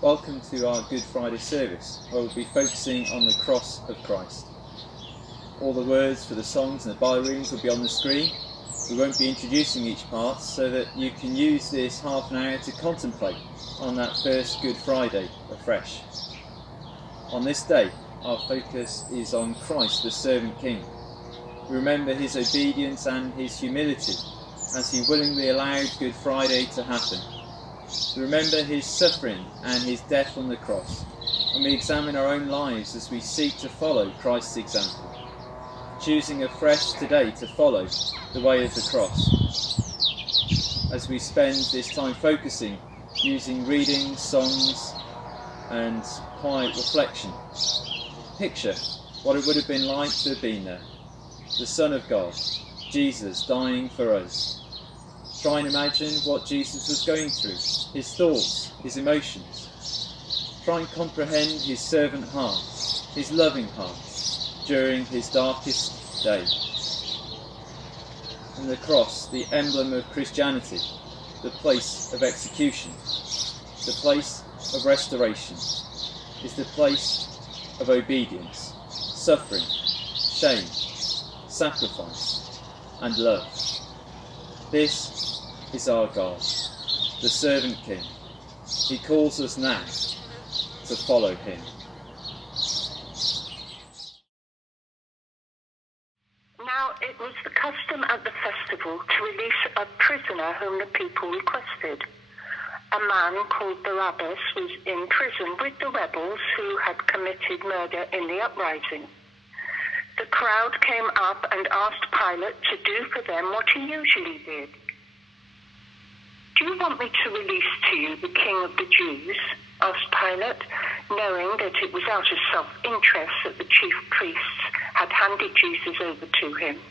Welcome to our Good Friday service, where we'll be focusing on the cross of Christ. All the words for the songs and the Bible readings will be on the screen. We won't be introducing each part, so that you can use this half an hour to contemplate on that first Good Friday afresh. On this day, our focus is on Christ, the servant king. We remember his obedience and his humility as he willingly allowed Good Friday to happen. We remember his suffering and his death on the cross, and we examine our own lives as we seek to follow Christ's example, choosing afresh today to follow the way of the cross. As we spend this time focusing, using reading, songs and quiet reflection, picture what it would have been like to have been there. The Son of God, Jesus, dying for us. Try and imagine what Jesus was going through, his thoughts, his emotions. Try and comprehend his servant heart, his loving heart, during his darkest day. And the cross, the emblem of Christianity, the place of execution, the place of restoration, is the place of obedience, suffering, shame, sacrifice, and love. This is our God, the servant king. He calls us now to follow him. Now it was the custom at the festival to release a prisoner whom the people requested. A man called Barabbas was in prison with the rebels who had committed murder in the uprising. The crowd came up and asked Pilate to do for them what he usually did. "Do you want me to release to you the King of the Jews?" asked Pilate, knowing that it was out of self-interest that the chief priests had handed Jesus over to him.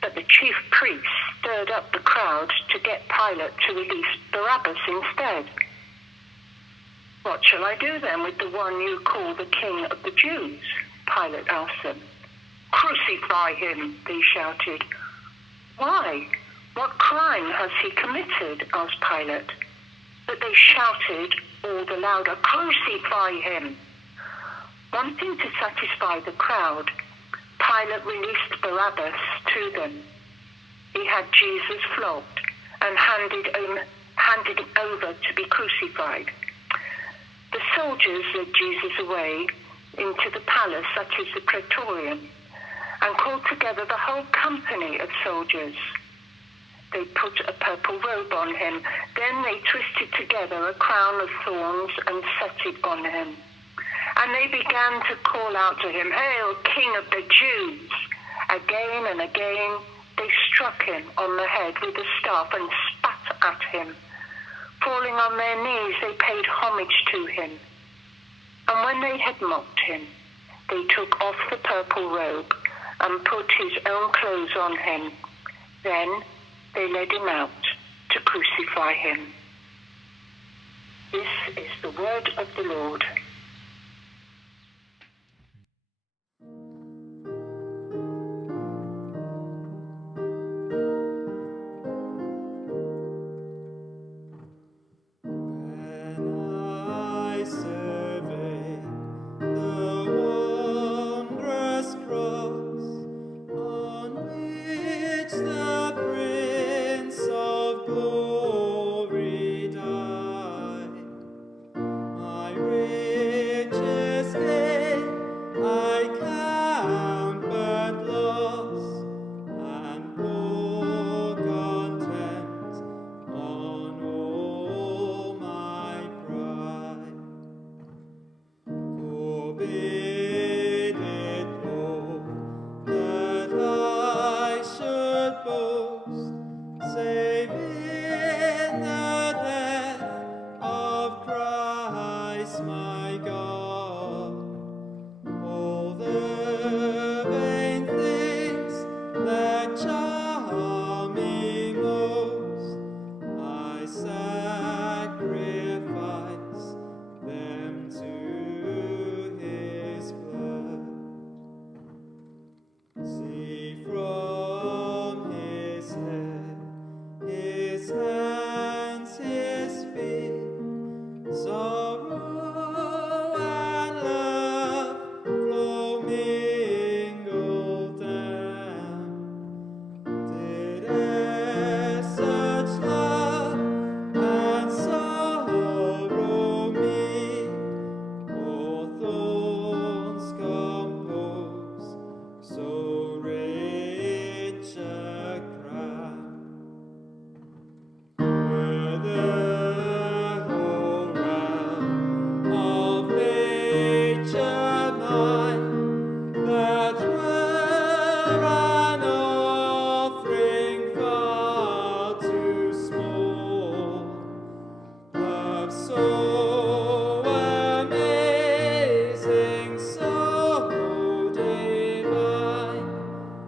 But the chief priests stirred up the crowd to get Pilate to release Barabbas instead. "What shall I do then with the one you call the King of the Jews?" Pilate asked them. "Crucify him," they shouted. "Why? What crime has he committed?" asked Pilate. But they shouted all the louder, "Crucify him!" Wanting to satisfy the crowd, Pilate released Barabbas to them. He had Jesus flogged and handed him over to be crucified. The soldiers led Jesus away into the palace, that is the Praetorium, and called together the whole company of soldiers. They put a purple robe on him. Then they twisted together a crown of thorns and set it on him. And they began to call out to him, "Hail, King of the Jews!" Again and again they struck him on the head with a staff and spat at him. Falling on their knees, they paid homage to him. And when they had mocked him, they took off the purple robe and put his own clothes on him. Then they led him out to crucify him. This is the word of the Lord. Glory died. I so amazing, so divine,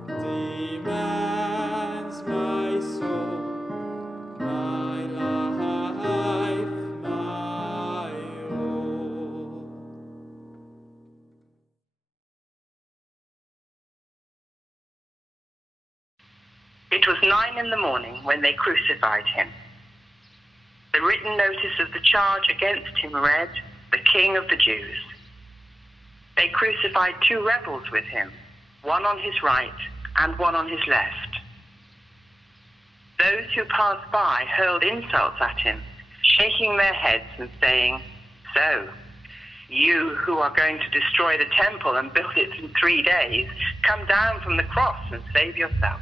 demands my soul, my life, my all. It was 9 a.m. when they crucified him. The written notice of the charge against him read, "The King of the Jews." They crucified 2 rebels with him, one on his right and one on his left. Those who passed by hurled insults at him, shaking their heads and saying, "So, you who are going to destroy the temple and build it in 3 days, come down from the cross and save yourself."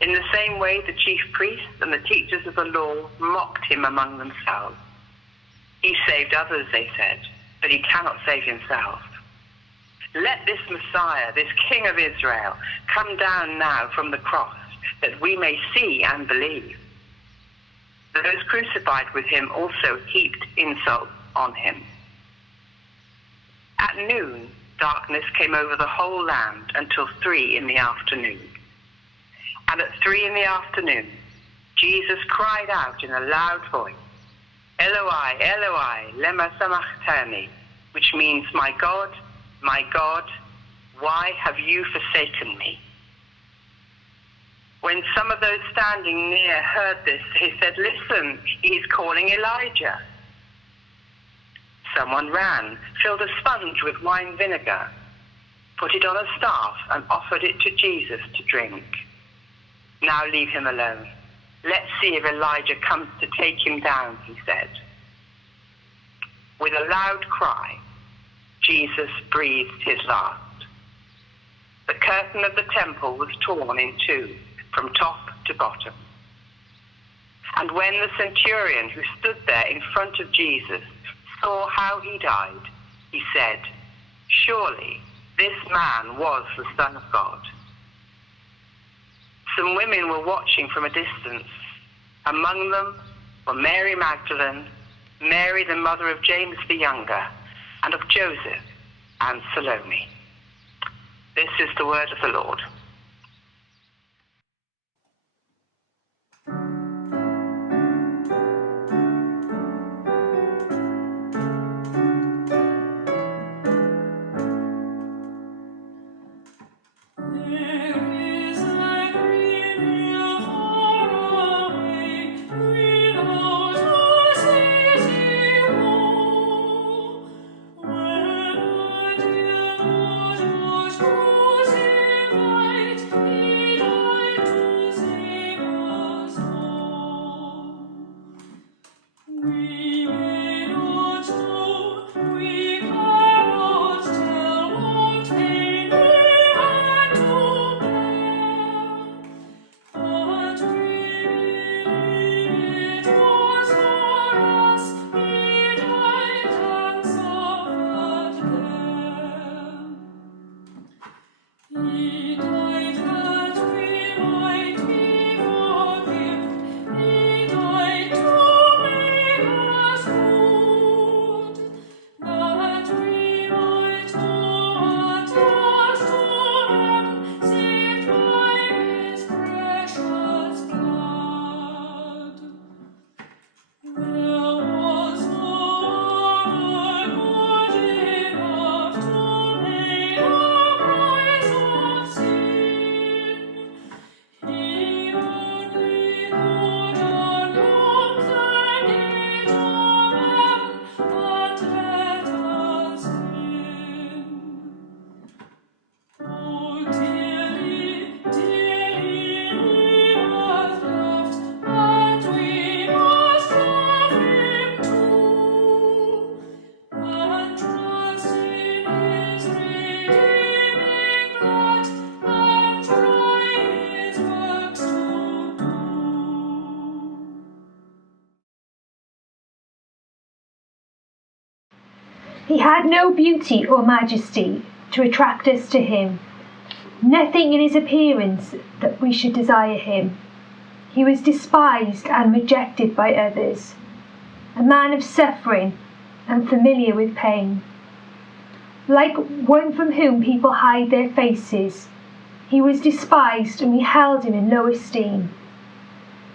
In the same way, the chief priests and the teachers of the law mocked him among themselves. "He saved others," they said, "but he cannot save himself. Let this Messiah, this King of Israel, come down now from the cross, that we may see and believe." Those crucified with him also heaped insults on him. At noon, darkness came over the whole land until 3 in the afternoon. And at 3 in the afternoon, Jesus cried out in a loud voice, "Eloi, Eloi, lema sabachthani," which means, my God, why have you forsaken me?" When some of those standing near heard this, they said, "Listen, he is calling Elijah." Someone ran, filled a sponge with wine vinegar, put it on a staff, and offered it to Jesus to drink. "Now leave him alone. Let's see if Elijah comes to take him down," he said. With a loud cry, Jesus breathed his last. The curtain of the temple was torn in 2, from top to bottom. And when the centurion who stood there in front of Jesus saw how he died, he said, "Surely this man was the Son of God." Some women were watching from a distance. Among them were Mary Magdalene, Mary the mother of James the Younger, and of Joseph and Salome. This is the word of the Lord. He had no beauty or majesty to attract us to him, nothing in his appearance that we should desire him. He was despised and rejected by others, a man of suffering and familiar with pain. Like one from whom people hide their faces, he was despised and we held him in low esteem.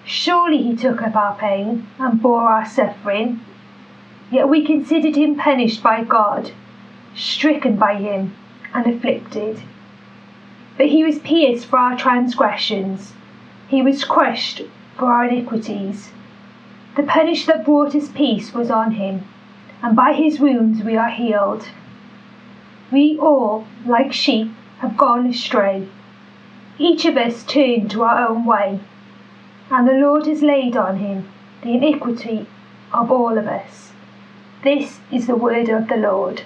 Surely he took up our pain and bore our suffering, yet we considered him punished by God, stricken by him and afflicted. But he was pierced for our transgressions, he was crushed for our iniquities. The punishment that brought us peace was on him, and by his wounds we are healed. We all, like sheep, have gone astray. Each of us turned to our own way, and the Lord has laid on him the iniquity of all of us. This is the word of the Lord.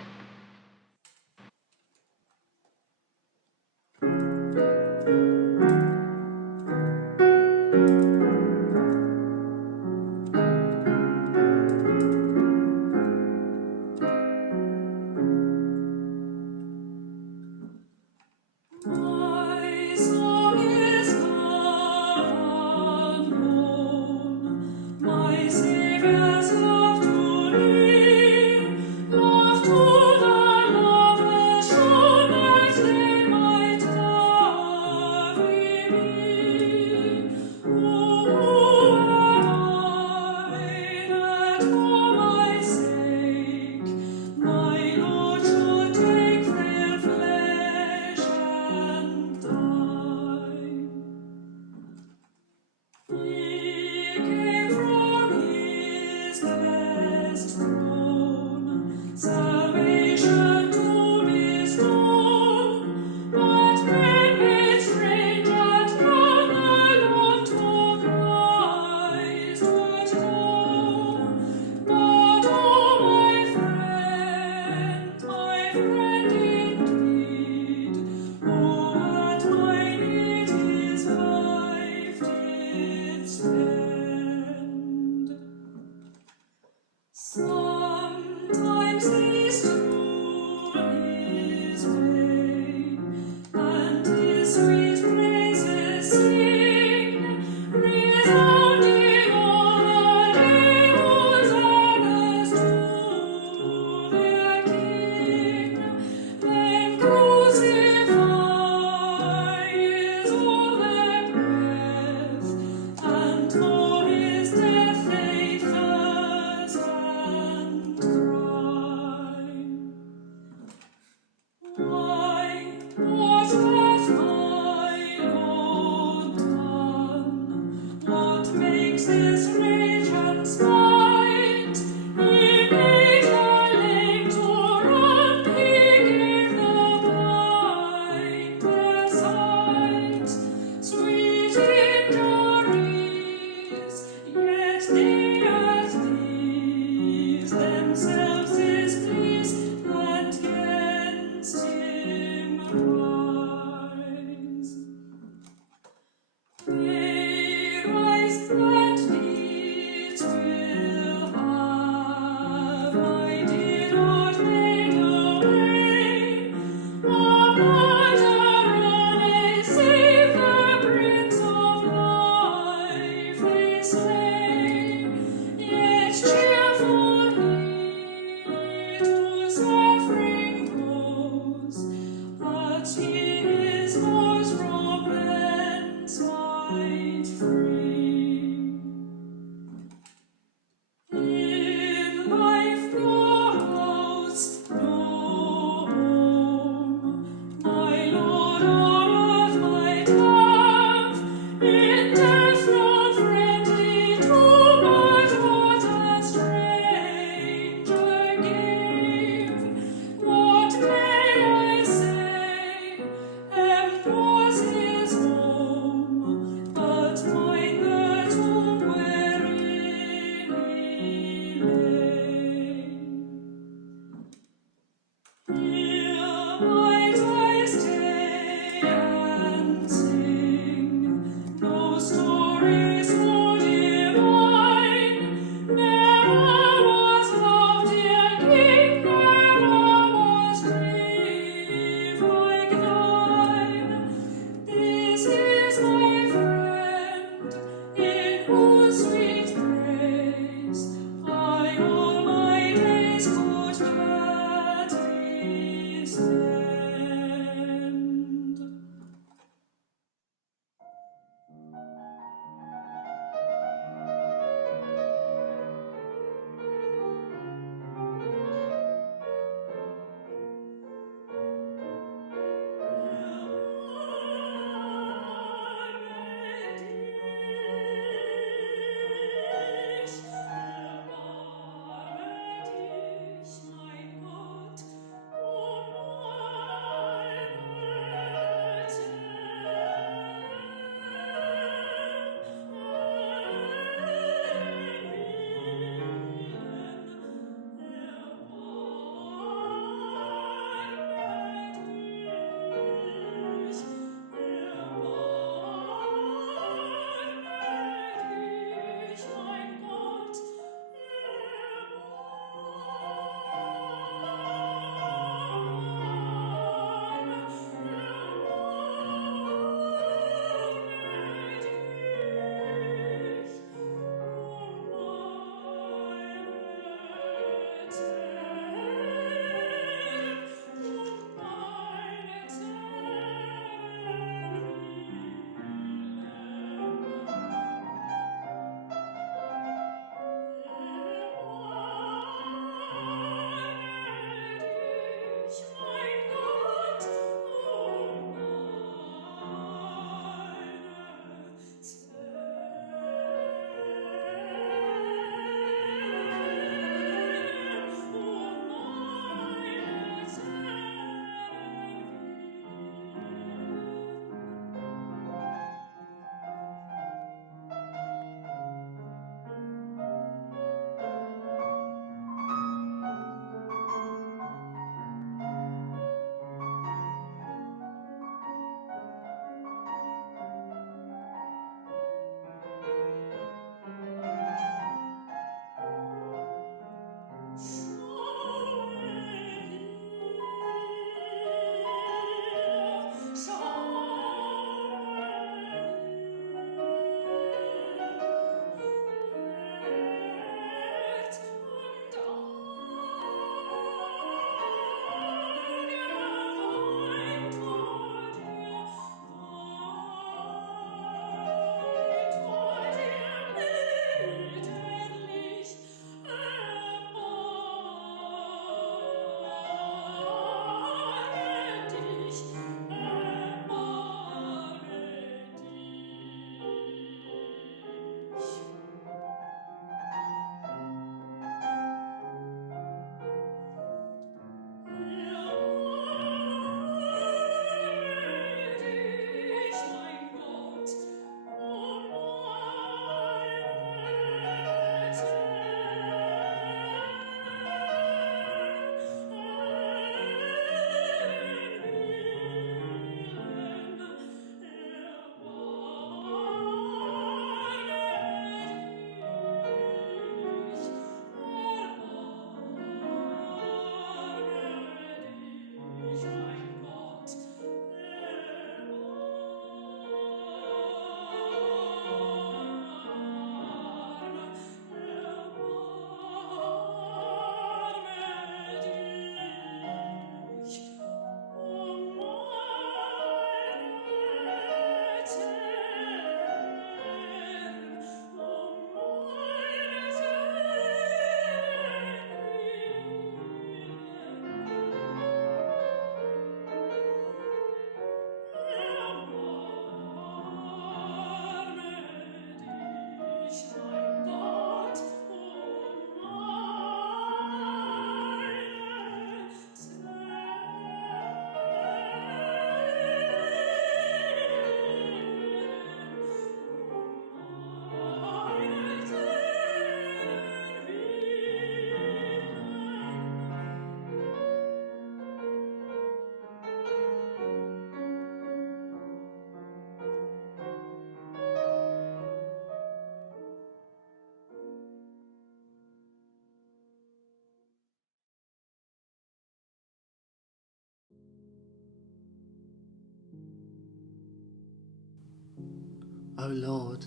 O Lord,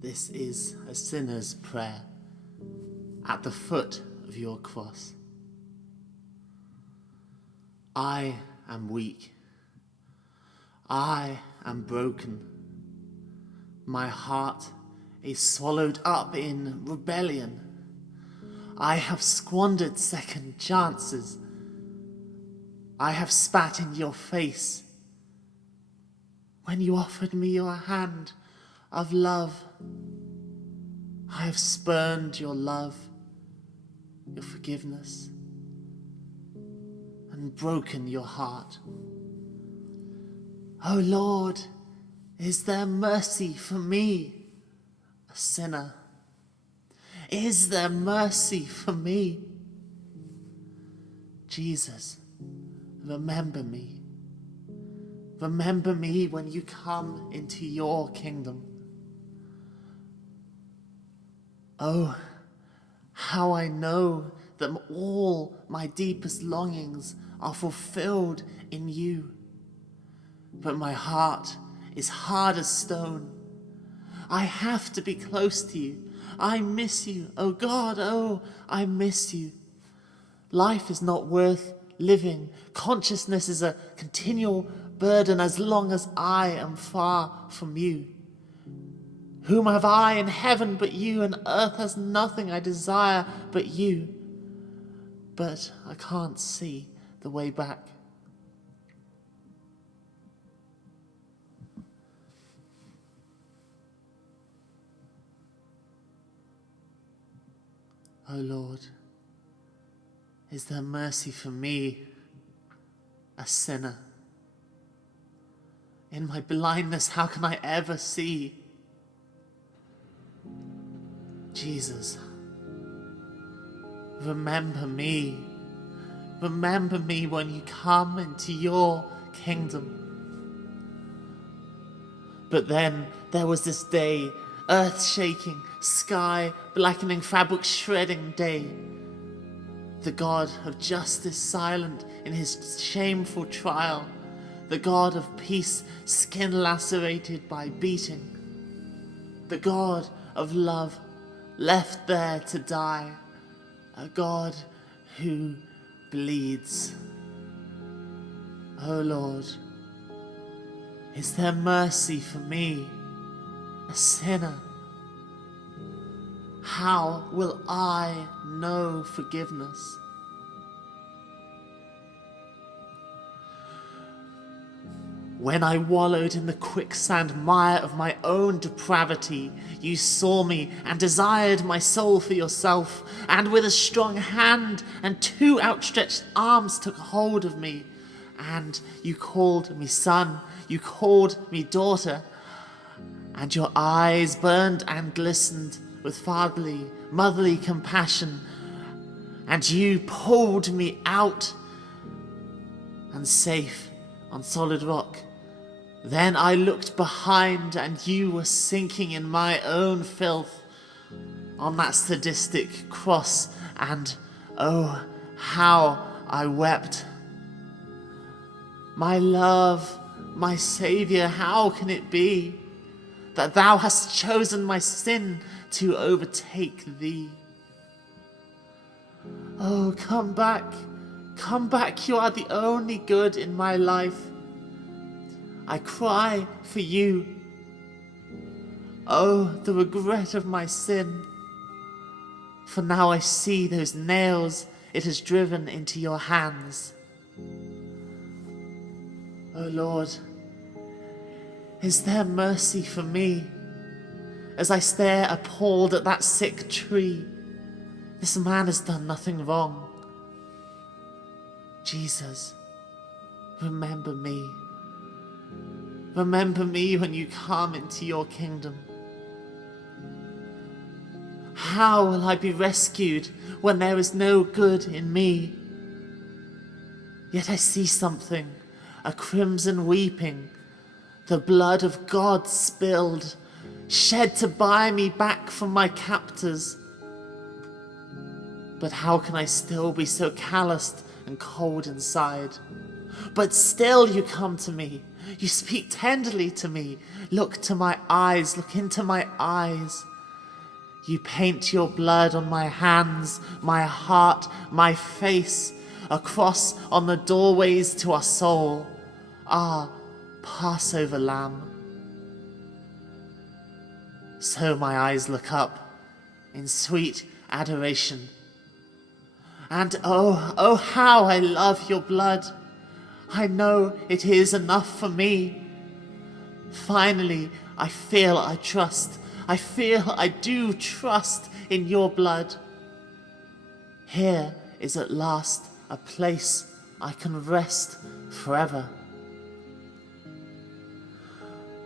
this is a sinner's prayer at the foot of your cross. I am weak. I am broken. My heart is swallowed up in rebellion. I have squandered second chances. I have spat in your face when you offered me your hand of love. I have spurned your love, your forgiveness, and broken your heart. O Lord, is there mercy for me, a sinner? Is there mercy for me? Jesus, remember me. Remember me when you come into your kingdom. Oh, how I know that all my deepest longings are fulfilled in you. But my heart is hard as stone. I have to be close to you. I miss you. Oh God, oh, I miss you. Life is not worth living. Consciousness is a continual burden as long as I am far from you. Whom have I in heaven but you, and earth has nothing I desire but you. But I can't see the way back. O Lord, is there mercy for me, a sinner? In my blindness, how can I ever see? Jesus, remember me. Remember me when you come into your kingdom. But then there was this day, earth-shaking, sky-blackening, fabric-shredding day. The God of justice silent in his shameful trial. The God of peace skin lacerated by beating. The God of love left there to die. A God who bleeds. O Lord, is there mercy for me, a sinner? How will I know forgiveness? When I wallowed in the quicksand mire of my own depravity, you saw me and desired my soul for yourself, and with a strong hand and two outstretched arms took hold of me. And you called me son, you called me daughter, and your eyes burned and glistened with fatherly, motherly compassion, and you pulled me out and safe on solid rock. Then I looked behind, and you were sinking in my own filth on that sadistic cross, and oh, how I wept. My love, my Saviour, how can it be that thou hast chosen my sin to overtake thee? Oh, come back, you are the only good in my life. I cry for you. Oh, the regret of my sin. For now I see those nails it has driven into your hands. Oh Lord, is there mercy for me as I stare appalled at that sick tree? This man has done nothing wrong. Jesus, remember me. Remember me when you come into your kingdom. How will I be rescued when there is no good in me? Yet I see something, a crimson weeping, the blood of God spilled, shed to buy me back from my captors. But how can I still be so calloused and cold inside? But still you come to me. You speak tenderly to me. Look to my eyes, look into my eyes. You paint your blood on my hands, my heart, my face, a cross on the doorways to our soul, our Passover lamb. So my eyes look up in sweet adoration. And oh, how I love your blood. I know it is enough for me. Finally, I feel I trust. I feel I do trust in your blood. Here is at last a place I can rest forever.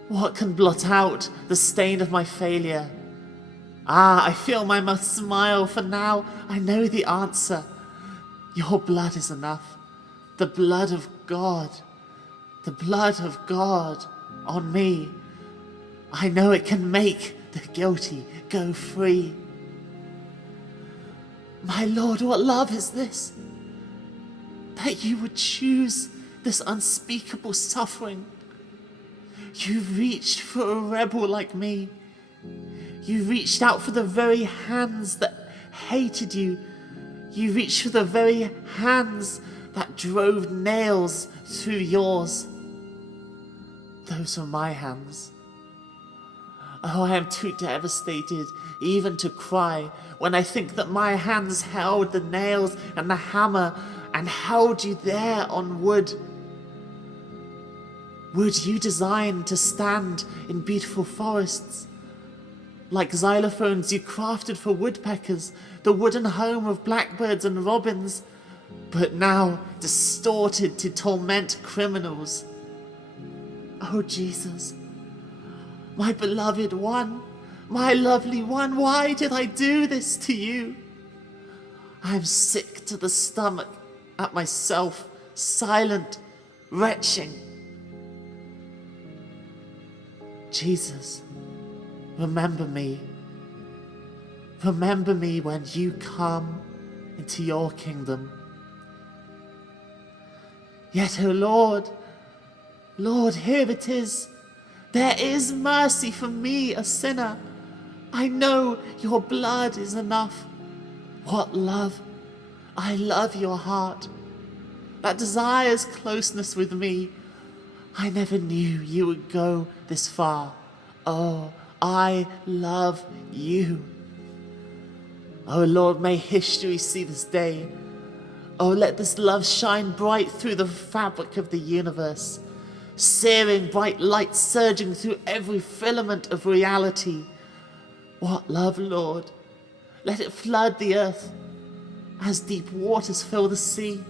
What can blot out the stain of my failure? I feel my mouth smile, for now I know the answer. Your blood is enough. The blood of God. The blood of God on me. I know it can make the guilty go free. My Lord, what love is this? That you would choose this unspeakable suffering. You reached for a rebel like me. You reached out for the very hands that hated you. You reached for the very hands that drove nails through yours. Those were my hands. Oh, I am too devastated even to cry when I think that my hands held the nails and the hammer and held you there on wood. Wood you designed to stand in beautiful forests. Like xylophones you crafted for woodpeckers, the wooden home of blackbirds and robins, but now distorted to torment criminals. Oh, Jesus, my beloved one, my lovely one, why did I do this to you? I am sick to the stomach at myself, silent, retching. Jesus, remember me. Remember me when you come into your kingdom. Yet, O Lord, Lord, here it is. There is mercy for me, a sinner. I know your blood is enough. What love! I love your heart that desires closeness with me. I never knew you would go this far. Oh, I love you. Oh Lord, may history see this day. Oh, let this love shine bright through the fabric of the universe, searing bright light surging through every filament of reality. What love, Lord! Let it flood the earth as deep waters fill the sea,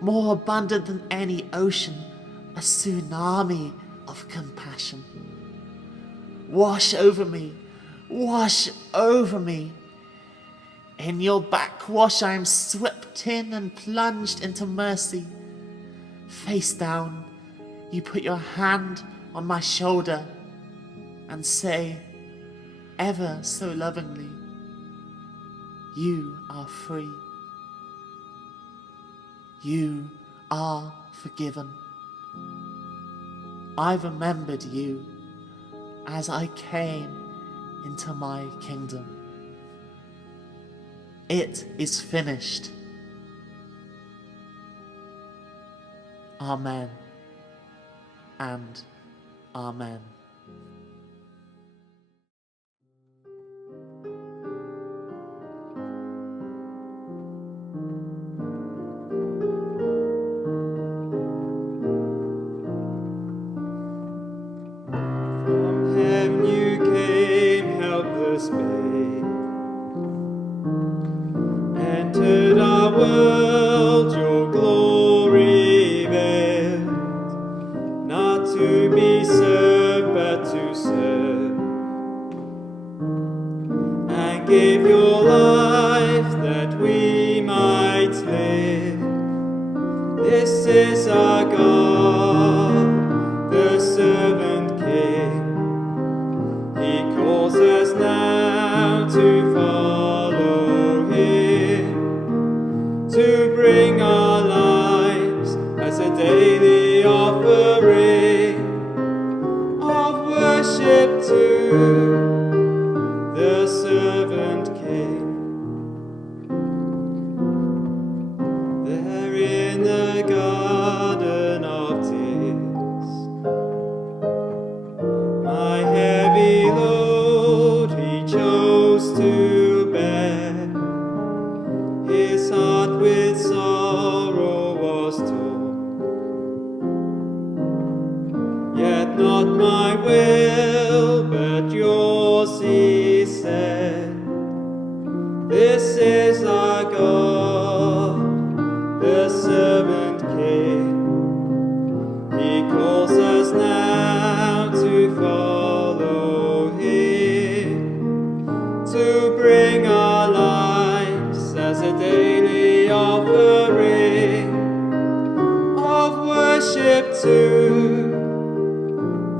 more abundant than any ocean, a tsunami of compassion. Wash over me, wash over me. In your backwash I am swept in and plunged into mercy. Face down, you put your hand on my shoulder and say, ever so lovingly, you are free. You are forgiven. I remembered you as I came into my kingdom. It is finished. Amen and amen. From heaven you came, helpless babe, entered our world, your glory veiled, not to be served but to serve, and gave your life that we might live. This is our God, the servant King. He calls us now to follow Him, to bring our lives as a daily offering of worship heart with sorrow was torn. Yet not my will, but yours, he said. This is our God, the servant King. He calls us now to follow him, to bring our lives as a daily offering of worship to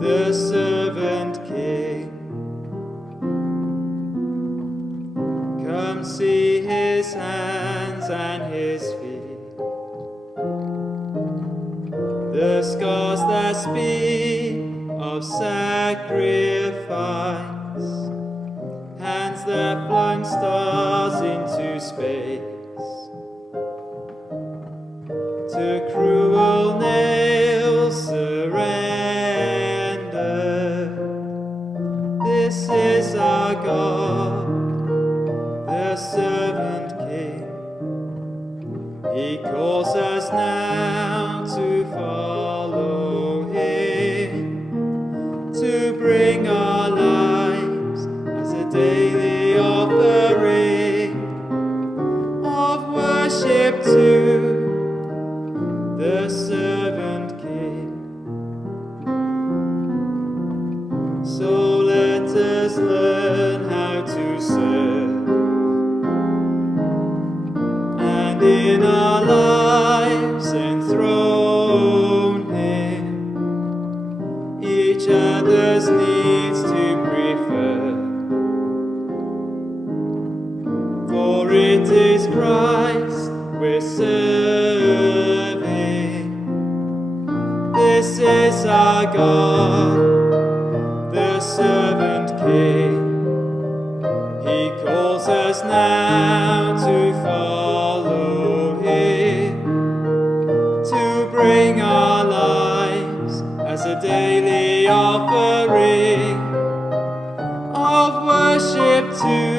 the servant King. Come see his hands and his feet, the scars that speak of sacrifice, hands that flung stars into space, to cruel nails surrender. This is our God, the servant King. He calls us now to follow him, to bring our lives as a daily offering of worship to the servant King. So let us learn how to serve, and in our lives enthrone him, each other's needs to prefer. For it is Christ we're serving. This is our God, the servant King. He calls us now to follow him, to bring our lives as a daily offering of worship to